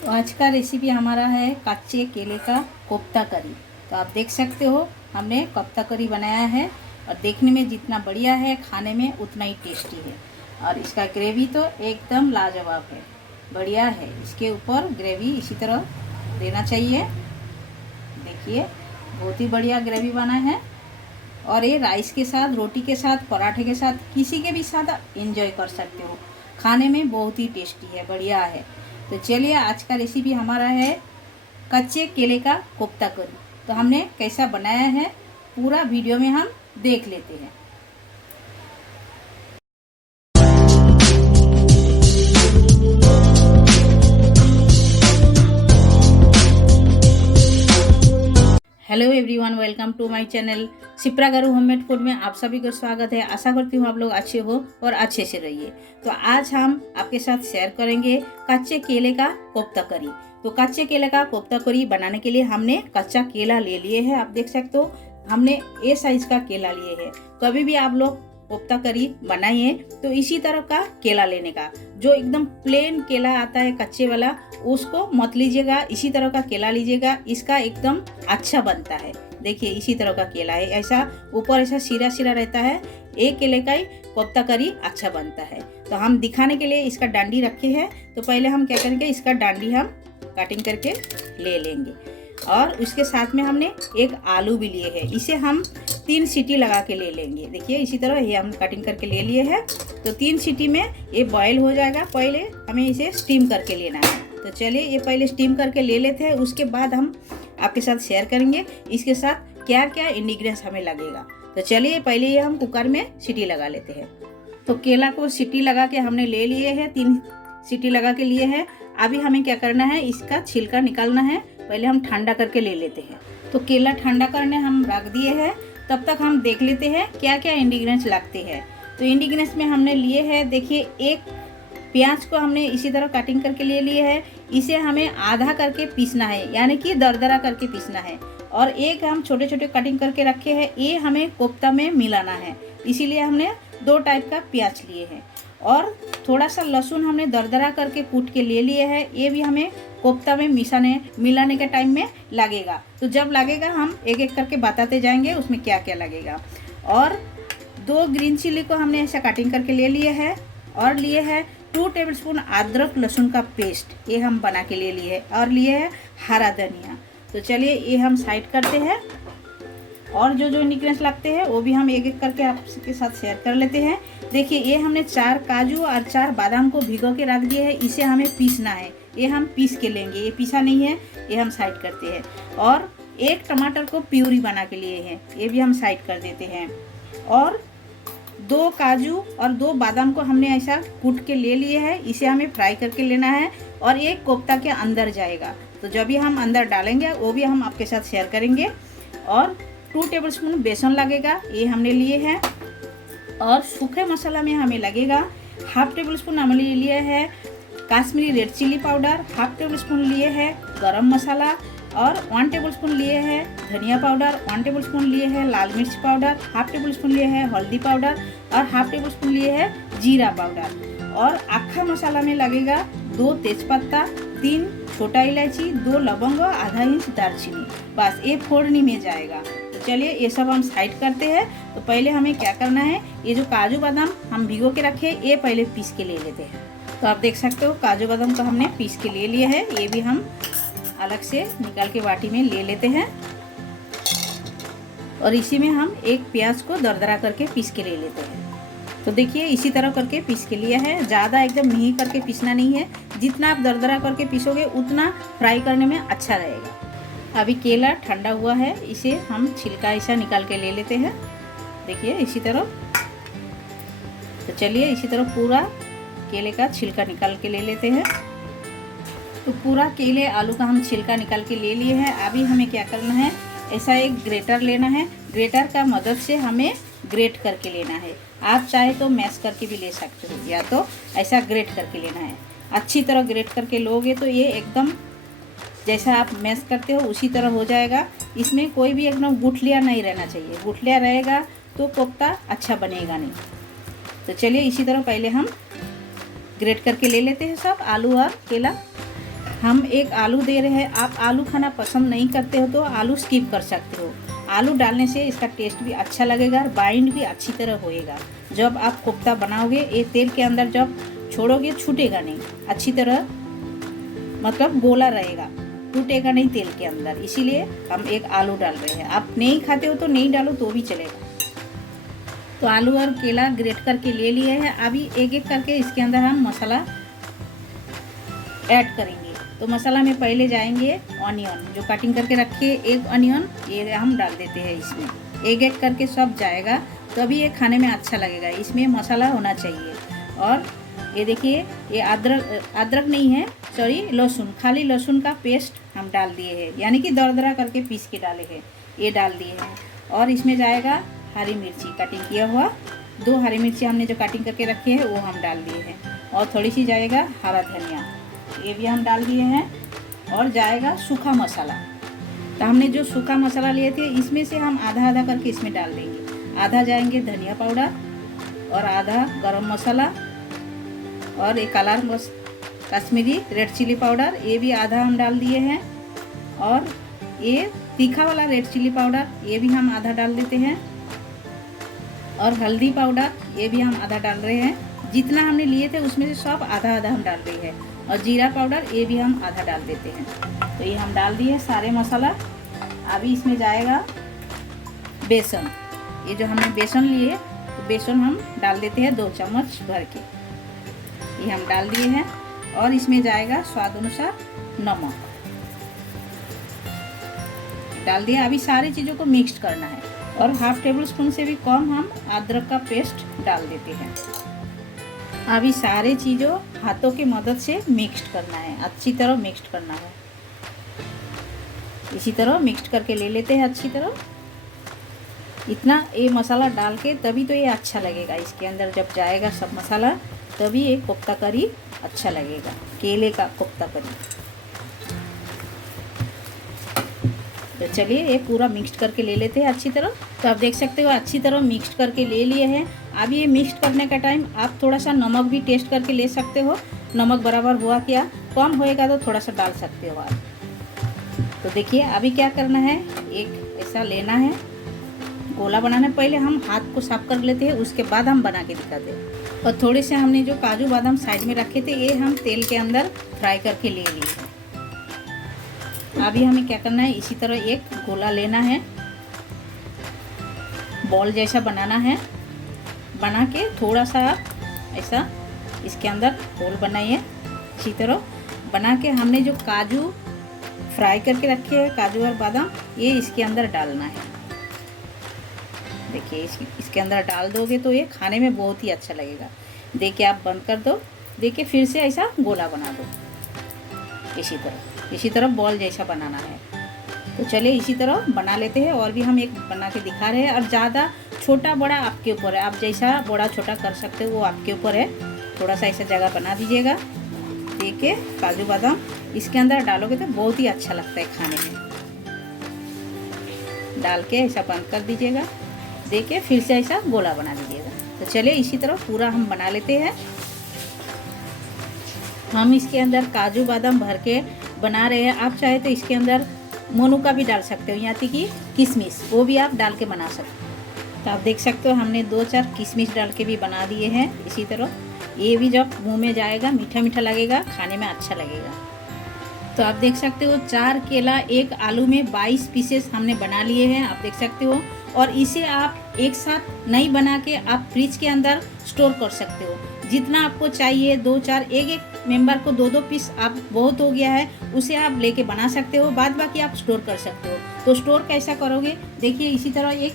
तो आज का रेसिपी हमारा है कच्चे केले का कोफ्ता करी। तो आप देख सकते हो हमने कोफ्ता करी बनाया है और देखने में जितना बढ़िया है खाने में उतना ही टेस्टी है। और इसका ग्रेवी तो एकदम लाजवाब है, बढ़िया है। इसके ऊपर ग्रेवी इसी तरह देना चाहिए। देखिए बहुत ही बढ़िया ग्रेवी बना है और ये राइस के साथ, रोटी के साथ, पराठे के साथ, किसी के भी साथ एंजॉय कर सकते हो। खाने में बहुत ही टेस्टी है, बढ़िया है। तो चलिए आज का रेसिपी हमारा है कच्चे केले का कोफ्ता करी। तो हमने कैसा बनाया है पूरा वीडियो में हम देख लेते हैं। Hello everyone, welcome to my channel Shipra garu homemade food में आप सभी का स्वागत है। आशा करती हूँ आप लोग अच्छे हो और अच्छे से रहिए। तो आज हम आपके साथ शेयर करेंगे कच्चे केले का कोफ्ता करी। तो कच्चे केले का कोफ्ता करी बनाने के लिए हमने कच्चा केला ले लिए है। आप देख सकते हो हमने ए साइज का केला लिए है। कभी भी आप लोग कोफ्ता करी बनाइए तो इसी तरह का केला लेने का, जो एकदम प्लेन केला आता है कच्चे वाला, उसको मत लीजिएगा, इसी तरह का केला लीजिएगा। इसका एकदम अच्छा बनता है। देखिए इसी तरह का केला है, ऐसा ऊपर ऐसा सिरा सिरा रहता है। एक केले का ही कोफ्ता करी अच्छा बनता है। तो हम दिखाने के लिए इसका डांडी रखे हैं। तो पहले हम क्या करेंगे, इसका डांडी हम कटिंग करके ले लेंगे और उसके साथ में हमने एक आलू भी लिए है। इसे हम 3 सीटी लगा के ले लेंगे। देखिए इसी तरह ये हम कटिंग करके ले लिए हैं। तो 3 सीटी में ये बॉईल हो जाएगा। पहले हमें इसे स्टीम करके लेना है। तो चलिए ये पहले स्टीम करके ले लेते हैं, उसके बाद हम आपके साथ शेयर करेंगे इसके साथ क्या क्या इंग्रेडिएंट्स हमें लगेगा। तो चलिए पहले ये हम कुकर में सीटी लगा लेते हैं। तो केला को सीटी लगा के हमने ले लिए है, 3 सीटी लगा के लिए है। अभी हमें क्या करना है, इसका छिलका निकालना है। पहले हम ठंडा करके ले लेते हैं। तो केला ठंडा करने हम रख दिए हैं। तब तक हम देख लेते हैं क्या क्या इंग्रेडिएंट्स लगते हैं। तो इंग्रेडिएंट्स में हमने लिए हैं, देखिए एक प्याज को हमने इसी तरह कटिंग करके ले लिए है। इसे हमें आधा करके पीसना है, यानी कि दरदरा करके पीसना है। और एक हम छोटे छोटे कटिंग करके रखे हैं, ये हमें कोफ्ता में मिलाना है, इसीलिए हमने 2 टाइप का प्याज लिए हैं। और थोड़ा सा लहसुन हमने दरदरा करके कूट के ले लिए है, ये भी हमें कोफ्ता में मिलाने के टाइम में लगेगा। तो जब लगेगा हम एक एक करके बताते जाएंगे उसमें क्या क्या लगेगा। और 2 ग्रीन चिली को हमने ऐसा कटिंग करके ले लिए है। और लिए है 2 टेबलस्पून अदरक लहसुन का पेस्ट, ये हम बना के ले लिए है। और लिए है हरा धनिया। तो चलिए ये हम साइड करते हैं। और जो जो इंग्रेडिएंट्स लगते हैं वो भी हम एक एक करके आपके साथ शेयर कर लेते हैं। देखिए ये हमने 4 काजू और 4 बादाम को भिगो के रख दिए है। इसे हमें पीसना है, ये हम पीस के लेंगे। ये पीसा नहीं है, ये हम साइड करते हैं। और 1 टमाटर को प्यूरी बना के लिए हैं, ये भी हम साइड कर देते हैं। और 2 काजू और 2 बादाम को हमने ऐसा कूट के ले लिए है, इसे हमें फ्राई करके लेना है। और ये कोफ्ता के अंदर जाएगा, तो जब भी हम अंदर डालेंगे वो भी हम आपके साथ शेयर करेंगे। और 2 टेबलस्पून बेसन लगेगा, ये हमने लिए हैं। और सूखे मसाला में हमें लगेगा 1/2 टेबलस्पून हमने लिए है Kashmiri red chilli powder, 1/2 tablespoon लिए है गरम मसाला, और 1 टेबलस्पून लिए है धनिया पाउडर, 1 टेबलस्पून लिए है लाल मिर्च पाउडर, 1/2 टेबलस्पून लिए है हल्दी पाउडर, और 1/2 टेबलस्पून लिए है जीरा पाउडर। और अक्खा मसाला में लगेगा 2 तेजपत्ता, 3 छोटा इलायची, 2 लवंग और आधा इंच दालचीनी। बस ये फोड़नी में जाएगा। तो चलिए ये सब हम साइड करते हैं। तो पहले हमें क्या करना है, ये जो काजू बादाम हम भिगो के रखे ये पहले पीस के ले लेते हैं। तो आप देख सकते हो काजू बादाम को हमने पीस के ले लिए है, ये भी हम अलग से निकाल के बाटी में ले लेते हैं। और इसी में हम एक प्याज को दरदरा करके पीस के ले लेते हैं। तो देखिए इसी तरह करके पीस के लिया है, ज़्यादा एकदम मिही करके पीसना नहीं है। जितना आप दरदरा करके पीसोगे उतना फ्राई करने में अच्छा रहेगा। अभी केला ठंडा हुआ है, इसे हम छिलका ऐसा निकाल के ले लेते हैं। देखिए इसी तरह। तो चलिए इसी तरह पूरा केले का छिलका निकाल के ले लेते हैं। तो पूरा केले आलू का हम छिलका निकाल के ले लिए हैं। अभी हमें क्या करना है, ऐसा एक ग्रेटर लेना है। ग्रेटर का मदद से हमें ग्रेट करके लेना है। आप चाहे तो मैश करके भी ले सकते हो, या तो ऐसा ग्रेट करके लेना है। अच्छी तरह ग्रेट करके लोगे तो ये एकदम जैसा आप मैश करते हो उसी तरह हो जाएगा। इसमें कोई भी एकदम गुठलियाँ नहीं रहना चाहिए, गुठलियाँ रहेगा तो कोफ्ता अच्छा बनेगा नहीं। तो चलिए इसी तरह पहले हम ग्रेट करके ले लेते हैं सब आलू और केला। हम एक आलू दे रहे हैं। आप आलू खाना पसंद नहीं करते हो तो आलू स्किप कर सकते हो। आलू डालने से इसका टेस्ट भी अच्छा लगेगा और बाइंड भी अच्छी तरह होएगा। जब आप कोफ्ता बनाओगे ये तेल के अंदर जब छोड़ोगे छूटेगा नहीं, अच्छी तरह मतलब गोला रहेगा, टूटेगा नहीं तेल के अंदर। इसीलिए हम एक आलू डाल रहे हैं। आप नहीं खाते हो तो नहीं डालो तो भी चलेगा। तो आलू और केला ग्रेट करके ले लिए हैं। अभी एक एक करके इसके अंदर हम मसाला ऐड करेंगे। तो मसाला में पहले जाएंगे ऑनियन, जो कटिंग करके रखे एक ऑनियन ये हम डाल देते हैं इसमें। एक एक करके सब जाएगा तभी ये खाने में अच्छा लगेगा। इसमें मसाला होना चाहिए। और ये देखिए ये अदरक नहीं है, सॉरी लहसुन, खाली लहसुन का पेस्ट हम डाल दिए हैं, यानी कि दरदरा करके पीस के डाले हैं, ये डाल दिए हैं। और इसमें जाएगा हरी मिर्ची कटिंग किया हुआ, 2 हरी मिर्ची हमने जो कटिंग करके रखे हैं वो हम डाल दिए हैं। और थोड़ी सी जाएगा हरा धनिया, ये भी हम डाल दिए हैं। और जाएगा सूखा मसाला। तो हमने जो सूखा मसाला लिए थे इसमें से हम आधा आधा करके इसमें डाल देंगे। आधा जाएंगे धनिया पाउडर और आधा गरम मसाला और एक कश्मीरी रेड चिली पाउडर, ये भी आधा हम डाल दिए हैं। और ये तीखा वाला रेड चिली पाउडर ये भी हम आधा डाल देते हैं। और हल्दी पाउडर ये भी हम आधा डाल रहे हैं। जितना हमने लिए थे उसमें से सब आधा आधा हम डाल रहे हैं। और जीरा पाउडर ये भी हम आधा डाल देते हैं। तो ये हम डाल दिए सारे मसाला। अभी इसमें जाएगा बेसन, ये जो हमने बेसन लिए तो बेसन हम डाल देते हैं 2 चम्मच भर के, ये हम डाल दिए हैं। और इसमें जाएगा स्वाद अनुसार नमक डाल दिया। अभी सारी चीज़ों को मिक्स करना है। और हाफ टेबल स्पून से भी कम हम अदरक का पेस्ट डाल देते हैं। अभी सारे चीज़ों हाथों की मदद से मिक्स करना है, अच्छी तरह मिक्स करना है। इसी तरह मिक्स करके ले लेते हैं अच्छी तरह। इतना ये मसाला डाल के तभी तो ये अच्छा लगेगा। इसके अंदर जब जाएगा सब मसाला तभी ये कोफ्ता करी अच्छा लगेगा, केले का कोफ्ता करी। तो चलिए ये पूरा मिक्स करके ले लेते हैं अच्छी तरह। तो आप देख सकते हो अच्छी तरह मिक्स करके ले लिए हैं। अब ये मिक्स करने का टाइम आप थोड़ा सा नमक भी टेस्ट करके ले सकते हो। नमक बराबर हुआ क्या, कम होएगा तो थोड़ा सा डाल सकते हो आप। तो देखिए अभी क्या करना है, एक ऐसा लेना है, गोला बनाना है। पहले हम हाथ को साफ कर लेते हैं, उसके बाद हम बना के दिखाते हैं। और थोड़े से हमने जो काजू बादाम साइड में रखे थे ये हम तेल के अंदर फ्राई करके ले लिए हैं। अभी हमें क्या करना है, इसी तरह एक गोला लेना है, बॉल जैसा बनाना है। बना के थोड़ा सा ऐसा इसके अंदर होल बनाइए। इसी तरह बना के हमने जो काजू फ्राई करके रखे हैं, काजू और बादाम, ये इसके अंदर डालना है। देखिए इसके अंदर डाल दोगे तो ये खाने में बहुत ही अच्छा लगेगा। देखिए आप बंद कर दो, देखिए फिर से ऐसा गोला बना दो। इसी तरह बॉल जैसा बनाना है। तो चलिए इसी तरह बना लेते हैं। और भी हम एक बना के दिखा रहे हैं। और ज़्यादा छोटा बड़ा आपके ऊपर है, आप जैसा बड़ा छोटा कर सकते हो वो आपके ऊपर है। थोड़ा सा ऐसा जगह बना दीजिएगा। देखिए काजू बादाम इसके अंदर डालोगे तो बहुत ही अच्छा लगता है खाने में। डाल के ऐसा बंद कर दीजिएगा। देखिए फिर से ऐसा गोला बना दीजिएगा। तो चलिए इसी तरह पूरा हम बना लेते हैं। हम इसके अंदर काजू बादाम भर के बना रहे हैं। आप चाहे तो इसके अंदर मनुका भी डाल सकते हो, यहाँ तक कि किशमिश, वो भी आप डाल के बना सकते हो। तो आप देख सकते हो हमने 2-4 किशमिश डाल के भी बना दिए हैं। इसी तरह ये भी जब मुंह में जाएगा मीठा मीठा लगेगा, खाने में अच्छा लगेगा। तो आप देख सकते हो 4 केला 1 आलू में 22 पीसेस हमने बना लिए हैं, आप देख सकते हो। और इसे आप एक साथ नहीं बना के आप फ्रिज के अंदर स्टोर कर सकते हो। जितना आपको चाहिए 2-4 एक मेंबर को 2-2 पीस आप बहुत हो गया है, उसे आप लेके बना सकते हो। बाद बाकी आप स्टोर कर सकते हो। तो स्टोर कैसा करोगे, देखिए इसी तरह एक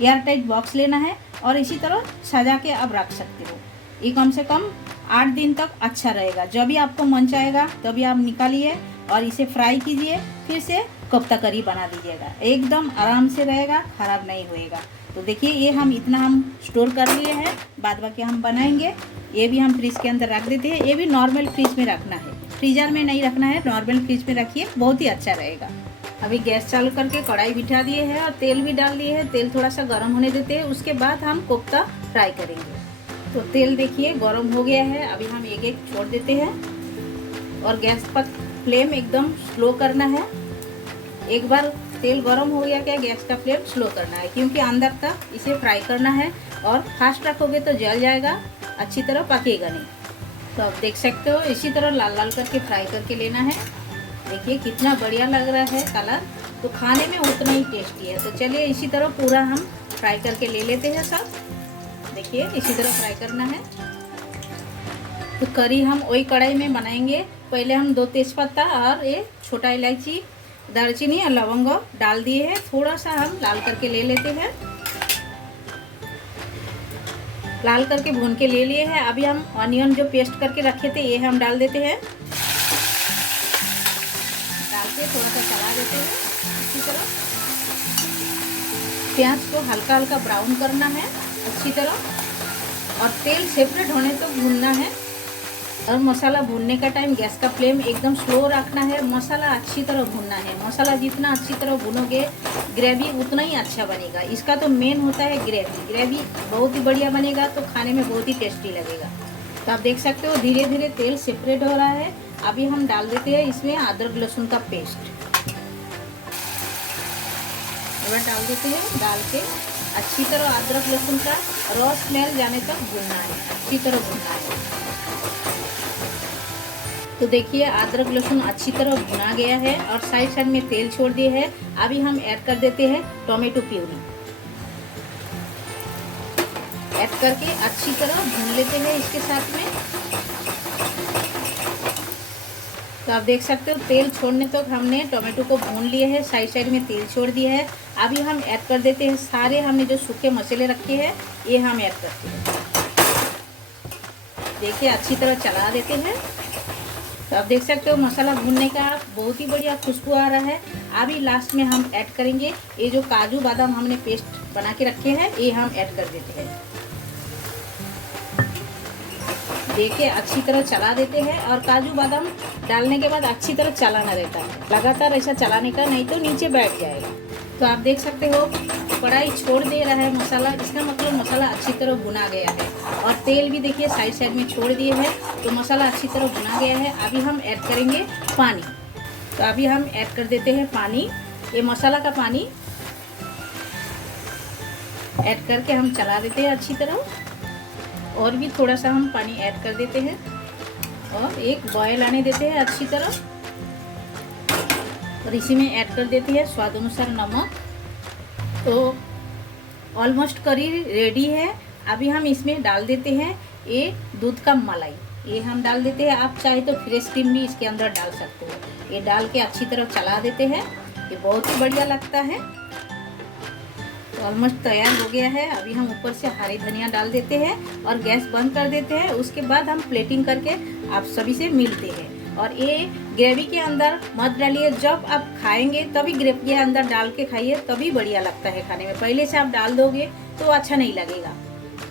एयर टाइट बॉक्स लेना है और इसी तरह सजा के आप रख सकते हो। ये कम से कम 8 दिन तक अच्छा रहेगा। जब भी आपको मन चाहेगा तभी आप निकालिए और इसे फ्राई कीजिए, फिर से कोफ्ता करी बना दीजिएगा। एकदम आराम से रहेगा, ख़राब नहीं होएगा। तो देखिए ये हम इतना हम स्टोर कर लिए हैं, बाद बाकी हम बनाएंगे। ये भी हम फ्रिज के अंदर रख देते हैं। ये भी नॉर्मल फ्रिज में रखना है, फ्रीजर में नहीं रखना है, नॉर्मल फ्रिज में रखिए, बहुत ही अच्छा रहेगा। अभी गैस चालू करके कढ़ाई बिठा दिए हैं और तेल भी डाल दिए हैं। तेल थोड़ा सा गर्म होने देते हैं, उसके बाद हम कोफ्ता फ्राई करेंगे। तो तेल देखिए गर्म हो गया है। अभी हम एक एक छोड़ देते हैं। और गैस पर फ्लेम एकदम स्लो करना है। एक बार तेल गरम हो गया क्या गैस का फ्लेम स्लो करना है, क्योंकि अंदर तक इसे फ्राई करना है और फास्ट रखोगे तो जल जाएगा, अच्छी तरह पकेगा नहीं। तो आप देख सकते हो इसी तरह लाल लाल करके फ्राई करके लेना है। देखिए कितना बढ़िया लग रहा है कलर, तो खाने में उतना ही टेस्टी है। तो चलिए इसी तरह पूरा हम फ्राई करके ले लेते हैं सब। देखिए इसी तरह फ्राई करना है। तो करी हम वही कढ़ाई में बनाएंगे। पहले हम 2 तेज़पत्ता और ये छोटा इलायची, दालचीनी और लवंग डाल दिए हैं। थोड़ा सा हम लाल करके ले लेते हैं। लाल करके भून के ले लिए हैं। अभी हम ऑनियन जो पेस्ट करके रखे थे ये हम डाल देते हैं। डाल के थोड़ा सा चला देते हैं अच्छी तरह। प्याज को हल्का हल्का ब्राउन करना है अच्छी तरह, और तेल सेपरेट होने तक भूनना है। और मसाला भूनने का टाइम गैस का फ्लेम एकदम स्लो रखना है। मसाला अच्छी तरह भूनना है। मसाला जितना अच्छी तरह भूनोगे ग्रेवी उतना ही अच्छा बनेगा। इसका तो मेन होता है ग्रेवी। ग्रेवी बहुत ही बढ़िया बनेगा तो खाने में बहुत ही टेस्टी लगेगा। तो आप देख सकते हो धीरे धीरे तेल सेपरेट हो रहा है। अभी हम डाल देते हैं इसमें अदरक लहसुन का पेस्ट। डाल देते हैं। डाल के अच्छी तरह अदरक लहसुन का रॉ स्मेल जाने तक भूनना है, अच्छी तरह भूनना है। तो देखिए अदरक लहसुन अच्छी तरह भुना गया है और साइड साइड में तेल छोड़ दिए है। अभी हम ऐड कर देते हैं टोमेटो प्यूरी। ऐड करके अच्छी तरह भून लेते हैं इसके साथ में। तो आप देख सकते हो तेल छोड़ने तक हमने टोमेटो को भून लिए हैं। साइड साइड में तेल छोड़ दिया है। अभी हम ऐड कर देते हैं सारे हमने जो सूखे मसाले रखे हैं ये हम ऐड करते हैं। देखिए अच्छी तरह चला देते हैं। तो आप देख सकते हो मसाला भूनने का बहुत ही बढ़िया खुशबू आ रहा है। अभी लास्ट में हम ऐड करेंगे ये जो काजू बादाम हमने पेस्ट बना के रखे हैं ये हम ऐड कर देते हैं। देखिए अच्छी तरह चला देते हैं। और काजू बादाम डालने के बाद अच्छी तरह चलाना रहता है, लगातार ऐसा चलाने का, नहीं तो नीचे बैठ जाएगा। तो आप देख सकते हो कढ़ाई छोड़ दे रहा है मसाला, इसका मतलब मसाला अच्छी तरह भुना गया है। और तेल भी देखिए साइड साइड में छोड़ दिए हैं, तो मसाला अच्छी तरह भुना गया है। अभी हम ऐड करेंगे पानी। तो अभी हम ऐड कर देते हैं पानी, ये मसाला का पानी ऐड करके हम चला देते हैं अच्छी तरह। और भी थोड़ा सा हम पानी ऐड कर देते हैं और एक बॉयल आने देते हैं अच्छी तरह। और इसी में ऐड कर देते हैं स्वाद अनुसार नमक। तो ऑलमोस्ट करी रेडी है। अभी हम इसमें डाल देते हैं ये दूध का मलाई, ये हम डाल देते हैं। आप चाहे तो फ्रेश क्रीम भी इसके अंदर डाल सकते हो। ये डाल के अच्छी तरह चला देते हैं, ये बहुत ही बढ़िया लगता है। तो ऑलमोस्ट तैयार हो गया है। अभी हम ऊपर से हरी धनिया डाल देते हैं और गैस बंद कर देते हैं। उसके बाद हम प्लेटिंग करके आप सभी से मिलते हैं। और ये ग्रेवी के अंदर मत डालिए, जब आप खाएंगे तभी ग्रेवी के अंदर डाल के खाइए, तभी बढ़िया लगता है खाने में। पहले से आप डाल दोगे तो अच्छा नहीं लगेगा।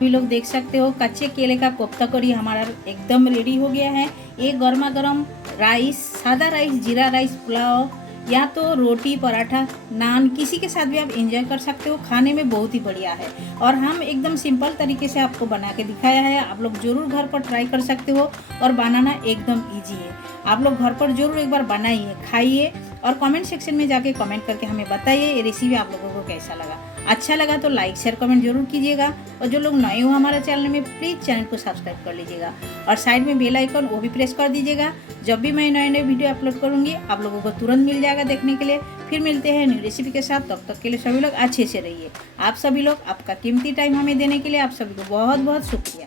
भी लोग देख सकते हो कच्चे केले का कोफ्ता करी हमारा एकदम रेडी हो गया है। ये गर्मा गर्म राइस, सादा राइस, जीरा राइस, पुलाव या तो रोटी, पराठा, नान किसी के साथ भी आप एंजॉय कर सकते हो। खाने में बहुत ही बढ़िया है और हम एकदम सिंपल तरीके से आपको बना के दिखाया है। आप लोग ज़रूर घर पर ट्राई कर सकते हो और बनाना एकदम इजी है। आप लोग घर पर ज़रूर एक बार बनाइए, खाइए और कमेंट सेक्शन में जाके कमेंट करके हमें बताइए ये रेसिपी आप लोगों को कैसा लगा। अच्छा लगा तो लाइक शेयर कमेंट जरूर कीजिएगा। और जो लोग नए हो हमारे चैनल में प्लीज़ चैनल को सब्सक्राइब कर लीजिएगा और साइड में बेल आइकन वो भी प्रेस कर दीजिएगा। जब भी मैं नए नए वीडियो अपलोड करूँगी आप लोगों को तुरंत मिल जाएगा देखने के लिए। फिर मिलते हैं न्यू रेसिपी के साथ, तब तक के लिए सभी लोग अच्छे से रहिए। आप सभी लोग आपका कीमती टाइम हमें देने के लिए आप सभी को बहुत बहुत शुक्रिया।